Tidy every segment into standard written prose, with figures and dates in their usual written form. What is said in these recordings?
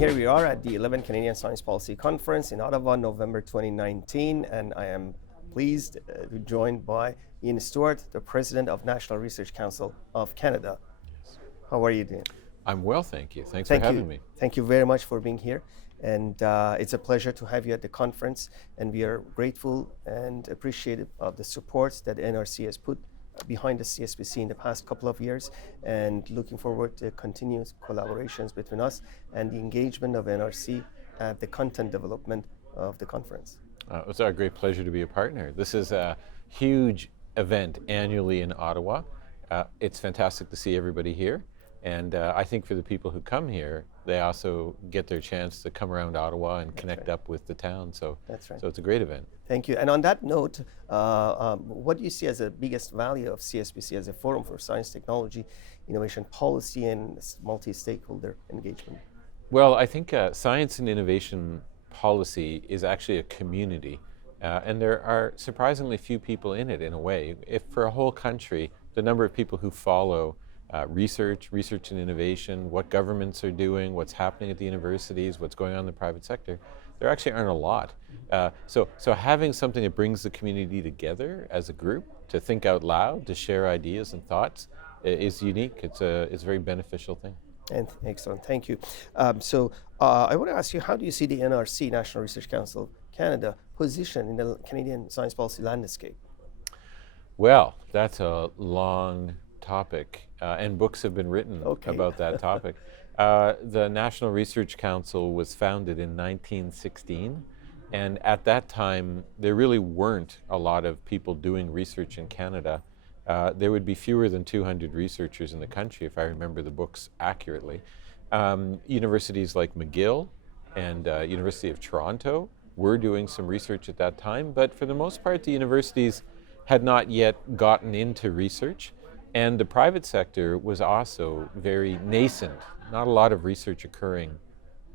here we are at the 11th Canadian Science Policy Conference in Ottawa, November 2019, and I am pleased to be joined by Iain Stewart, the President of National Research Council of Canada. How are you doing? I'm well, thank you. Thanks for having me. Thank you very much for being here. And it's a pleasure to have you at the conference. And we are grateful and appreciative of the support that NRC has put behind the CSPC in the past couple of years, and looking forward to continuous collaborations between us and the engagement of NRC at the content development of the conference. It's our great pleasure to be a partner. This is a huge event annually in Ottawa. It's fantastic to see everybody here. And I think for the people who come here, they also get their chance to come around Ottawa and connect up with the town. So, so it's a great event. Thank you. And on that note, what do you see as the biggest value of CSPC as a forum for science, technology, innovation policy, and multi-stakeholder engagement? Well, I think science and innovation policy is actually a community. And there are surprisingly few people in it, in a way. If for a whole country, the number of people who follow research and innovation, what governments are doing, what's happening at the universities, what's going on in the private sector, there actually aren't a lot. So having something that brings the community together as a group to think out loud, to share ideas and thoughts is unique. It's a very beneficial thing. And excellent, thank you. I want to ask you, how do you see the NRC, National Research Council of Canada, position in the Canadian science policy landscape? Well, that's a long topic, and books have been written about that topic. The National Research Council was founded in 1916, and at that time there really weren't a lot of people doing research in Canada. There would be fewer than 200 researchers in the country, if I remember the books accurately. Universities like McGill and University of Toronto were doing some research at that time, but for the most part the universities had not yet gotten into research. And the private sector was also very nascent, not a lot of research occurring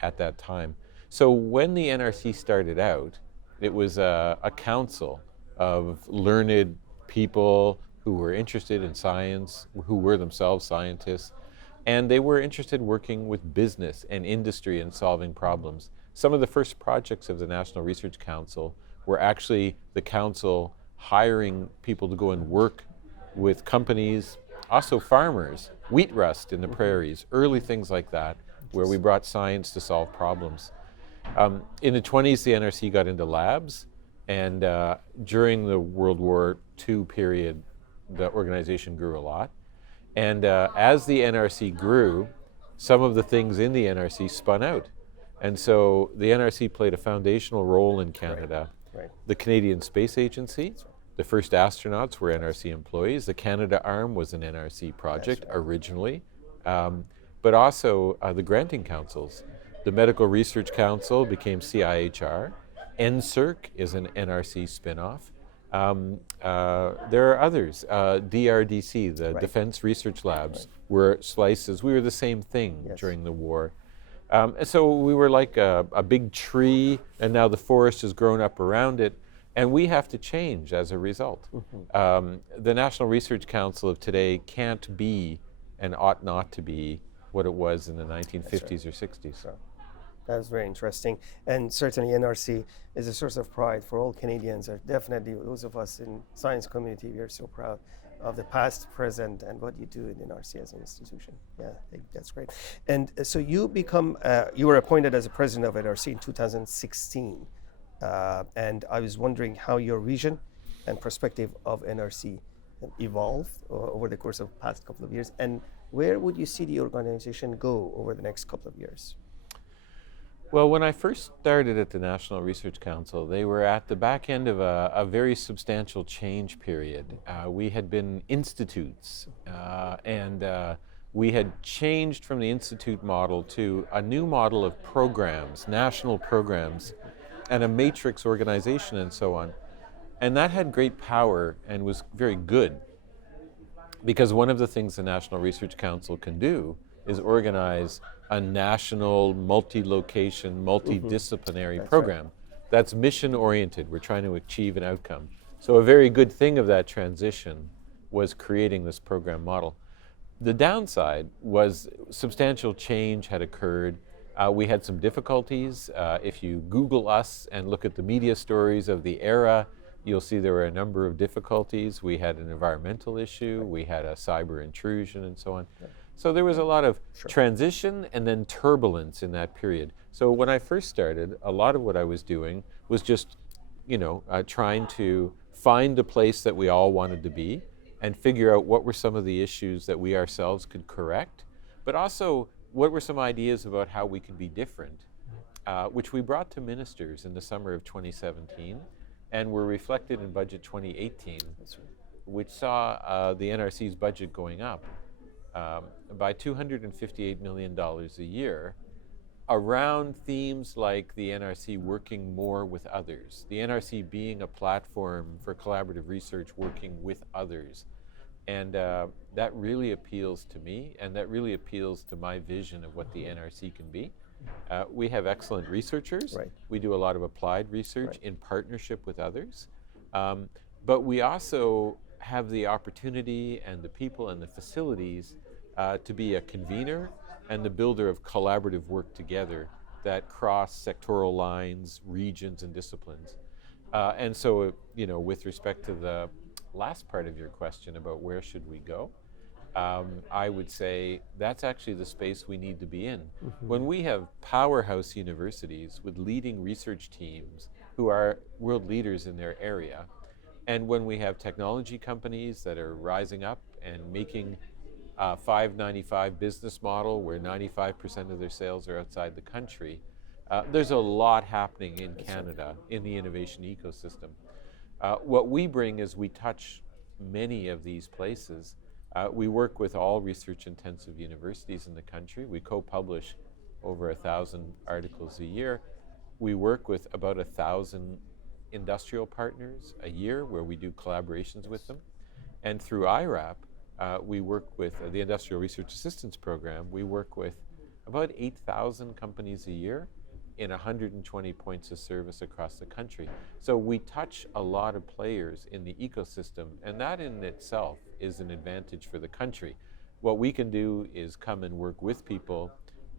at that time. So when the NRC started out, it was a council of learned people who were interested in science, who were themselves scientists, and they were interested working with business and industry and solving problems. Some of the first projects of the National Research Council were actually the council hiring people to go and work with companies, also farmers, wheat rust in the prairies, early things like that, where we brought science to solve problems. In the 20s, the NRC got into labs, and during the World War II period, the organization grew a lot. And as the NRC grew, some of the things in the NRC spun out. And so the NRC played a foundational role in Canada. The Canadian Space Agency, the first astronauts were NRC employees. The Canada Arm was an NRC project originally, but also the granting councils. The Medical Research Council became CIHR. NSERC is an NRC spin-off. There are others. DRDC, the Defense Research Labs, were slices. We were the same thing during the war. So we were like a big tree, and now the forest has grown up around it. And we have to change as a result. The National Research Council of today can't be and ought not to be what it was in the 1950s or 60s. So, that's very interesting. And certainly NRC is a source of pride for all Canadians. Or definitely those of us in science community, we are so proud of the past, present, and what you do in NRC as an institution. Yeah, I think that's great. And so you were appointed as a president of NRC in 2016. And I was wondering how your vision and perspective of NRC evolved over the course of the past couple of years, and where would you see the organization go over the next couple of years? Well, when I first started at the National Research Council, they were at the back end of a very substantial change period. We had been institutes, and we had changed from the institute model to a new model of programs, national programs, and a matrix organization and so on. And that had great power and was very good, because one of the things the National Research Council can do is organize a national, multi-location, multidisciplinary program that's mission-oriented. We're trying to achieve an outcome. So a very good thing of that transition was creating this program model. The downside was substantial change had occurred, We had some difficulties. If you Google us and look at the media stories of the era, you'll see there were a number of difficulties. We had an environmental issue, we had a cyber intrusion, and so on. So there was a lot of transition and then turbulence in that period. So when I first started, a lot of what I was doing was just, trying to find a place that we all wanted to be and figure out what were some of the issues that we ourselves could correct, but also what were some ideas about how we could be different, which we brought to ministers in the summer of 2017 and were reflected in Budget 2018, which saw the NRC's budget going up by $258 million a year around themes like the NRC working more with others, the NRC being a platform for collaborative research working with others. And that really appeals to me, and that really appeals to my vision of what the NRC can be. We have excellent researchers. Right. We do a lot of applied research in partnership with others. But we also have the opportunity and the people and the facilities to be a convener and the builder of collaborative work together that cross sectoral lines, regions, and disciplines. And so, with respect to the last part of your question about where should we go, I would say that's actually the space we need to be in. When we have powerhouse universities with leading research teams who are world leaders in their area, and when we have technology companies that are rising up and making a 595 business model where 95% of their sales are outside the country, there's a lot happening in Canada in the innovation ecosystem. What we bring is we touch many of these places. We work with all research-intensive universities in the country. We co-publish over 1,000 articles a year. We work with about 1,000 industrial partners a year where we do collaborations with them. And through IRAP, we work with the Industrial Research Assistance Program. We work with about 8,000 companies a year in 120 points of service across the country. So we touch a lot of players in the ecosystem, and that in itself is an advantage for the country. What we can do is come and work with people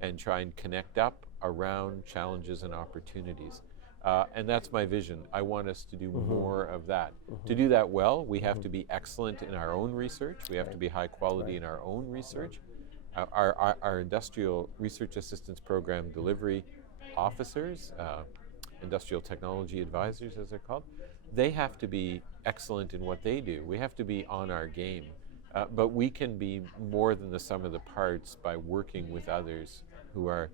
and try and connect up around challenges and opportunities. And that's my vision. I want us to do more of that. To do that well, we have to be excellent in our own research. We have to be high quality in our own research. Our Industrial Research Assistance Program delivery officers, industrial technology advisors as they're called, they have to be excellent in what they do. We have to be on our game. But we can be more than the sum of the parts by working with others who are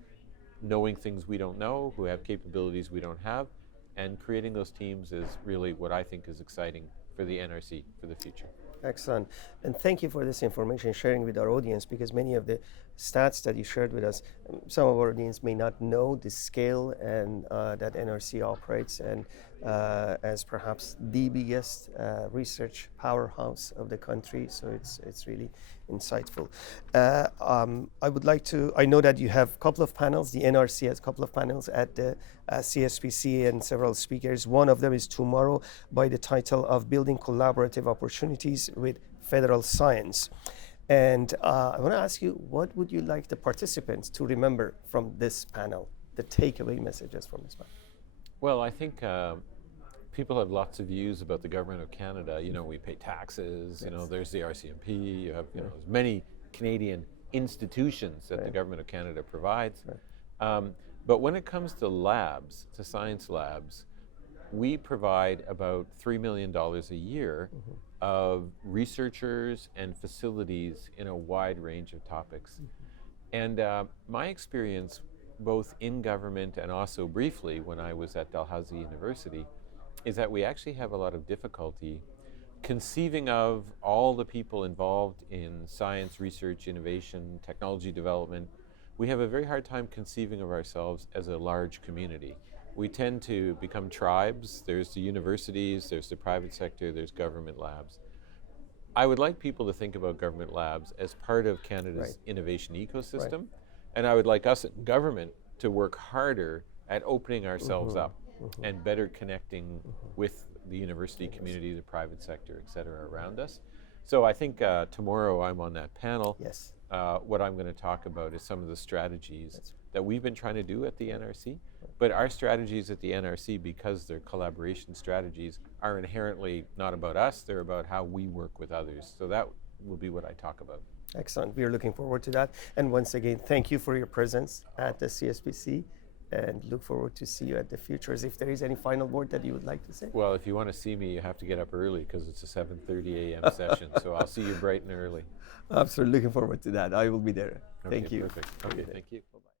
knowing things we don't know, who have capabilities we don't have, and creating those teams is really what I think is exciting for the NRC for the future. Excellent. And thank you for this information sharing with our audience, because many of the stats that you shared with us, some of our audience may not know the scale and that NRC operates and as perhaps the biggest research powerhouse of the country. So it's really insightful. I would like to, I know that you have a couple of panels, the NRC has a couple of panels at the CSPC and several speakers. One of them is tomorrow by the title of Building Collaborative Opportunities with Federal Science. And I want to ask you, what would you like the participants to remember from this panel, the takeaway messages from this panel? Well, I think people have lots of views about the government of Canada. You know, we pay taxes, you know, there's the RCMP, you have, you know, there's many Canadian institutions that the government of Canada provides. But when it comes to labs, to science labs, we provide about $3 million a year of researchers and facilities in a wide range of topics. And my experience, both in government and also briefly when I was at Dalhousie University, is that we actually have a lot of difficulty conceiving of all the people involved in science, research, innovation, technology development. We have a very hard time conceiving of ourselves as a large community. We tend to become tribes. There's the universities, there's the private sector, there's government labs. I would like people to think about government labs as part of Canada's innovation ecosystem, and I would like us in government to work harder at opening ourselves up and better connecting with the university community, the private sector, et cetera, around us. So I think tomorrow I'm on that panel. Yes. What I'm going to talk about is some of the strategies that we've been trying to do at the NRC. But our strategies at the NRC, because they're collaboration strategies, are inherently not about us, they're about how we work with others. So that will be what I talk about. Excellent. We are looking forward to that. And once again, thank you for your presence at the CSPC, and look forward to see you at the futures. If there is any final word that you would like to say. Well, if you want to see me, you have to get up early because it's a 7:30 a.m. session. So I'll see you bright and early. Absolutely looking forward to that. I will be there. Okay, Thank you. Perfect. Okay, thank you. Bye-bye.